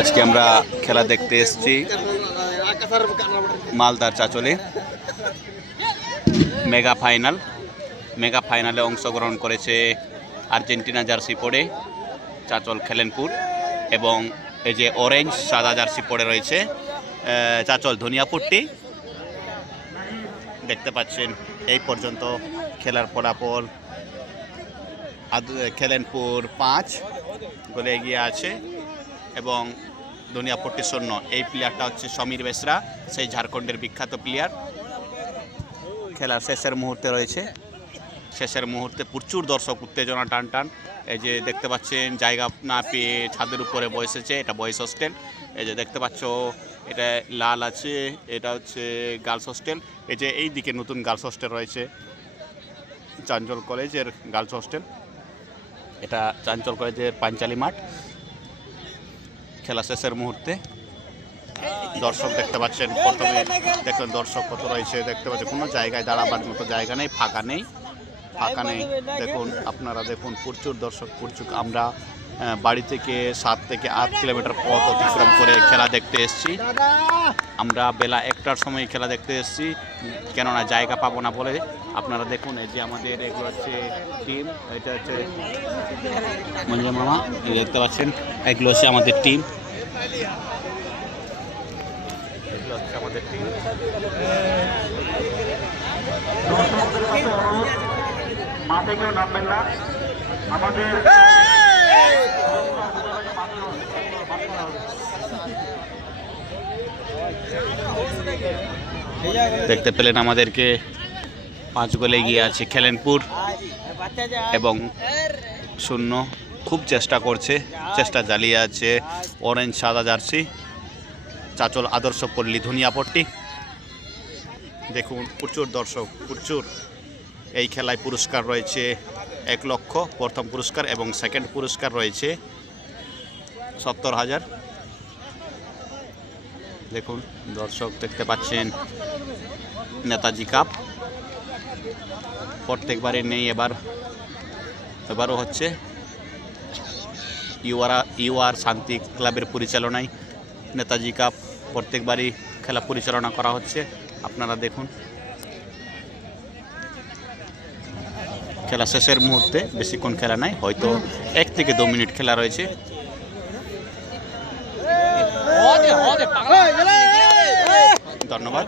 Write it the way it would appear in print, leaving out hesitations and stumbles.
আজকে আমরা খেলা দেখতে এসেছি মালদার চাচলে মেগা ফাইনালে অংশগ্রহণ করেছে আর্জেন্টিনা জার্সি পরে চাচল খেলেনপুর, এবং এই যে অরেঞ্জ সাদা জার্সি পরে রয়েছে চাচল ধনিয়াপুরটি। দেখতে পাচ্ছেন এই পর্যন্ত খেলার ফলাফল খেলেনপুর 5 গোলে এগিয়ে আছে এবং ধনিয়াপুরটি 0। এই প্লেয়ারটা হচ্ছে সমীর বেসরা, সেই ঝাড়খণ্ডের বিখ্যাত প্লেয়ার। খেলার শেষের মুহূর্তে রয়েছে, শেষের মুহূর্তে প্রচুর দর্শক, উত্তেজনা টান টান। এই যে দেখতে পাচ্ছেন জায়গা না পেয়ে ছাদের উপরে বসেছে, এটা বয়েজ হোস্টেল। এই যে দেখতে পাচ্ছ এটা লাল আছে, এটা হচ্ছে গার্লস হোস্টেল। এই যে এই দিকে নতুন গার্লস হোস্টেল রয়েছে, চাঞ্চল কলেজের গার্লস হোস্টেল। এটা চাঞ্চল কলেজের পাঞ্চালি মাঠ। খেলা শেষের মুহূর্তে দর্শক দেখতে পাচ্ছেন, প্রথমে দেখুন দর্শক কত রয়েছে, দেখতে পাচ্ছেন কোনো জায়গায় দাঁড়াবার মতো জায়গা নেই, ফাঁকা নেই। দেখুন আপনারা দেখুন প্রচুর দর্শক, প্রচুর। আমরা বাড়ি থেকে 7 থেকে 8 কিলোমিটার পথ অতিক্রম করে খেলা দেখতে এসেছি। আমরা বেলা 1টার সময় খেলা দেখতে এসেছি, কেননা জায়গা পাবো না বলে। আপনারা দেখুন এই যে আমাদের এগুলো হচ্ছে টিম, এটা হচ্ছে মঞ্জু মামা, দেখতে পাচ্ছেন এগুলো হচ্ছে আমাদের টিম, এগুলো হচ্ছে আমাদের টিম। মাঠে কেউ নামবেন না, আমাদের দেখতে পেলেন আমাদেরকে 5 গোলে এগিয়ে আছে খেলেনপুর এবং 0। খুব চেষ্টা করছে, চেষ্টা জ্বালিয়ে আছে অরেঞ্জ সাদা জার্সি চাচল আদর্শ পল্লী ধনিয়াপট্টি। দেখুন প্রচুর দর্শক, প্রচুর। এই খেলায় পুরস্কার রয়েছে 1 লক্ষ প্রথম পুরস্কার, এবং সেকেন্ড পুরস্কার রয়েছে 70,000। দেখুন দর্শক দেখতে পাচ্ছেন নেতাজি কাপ প্রত্যেকবারই নেই, এবারও হচ্ছে ইউআর শান্তি ক্লাবের পরিচালনায় নেতাজি কাপ প্রত্যেকবারই খেলা পরিচালনা করা হচ্ছে। আপনারা দেখুন খেলা শেষের মুহূর্তে, বেশিক্ষণ খেলা নাই, হয়তো 1 থেকে 2 মিনিট খেলা রয়েছে। ধন্যবাদ।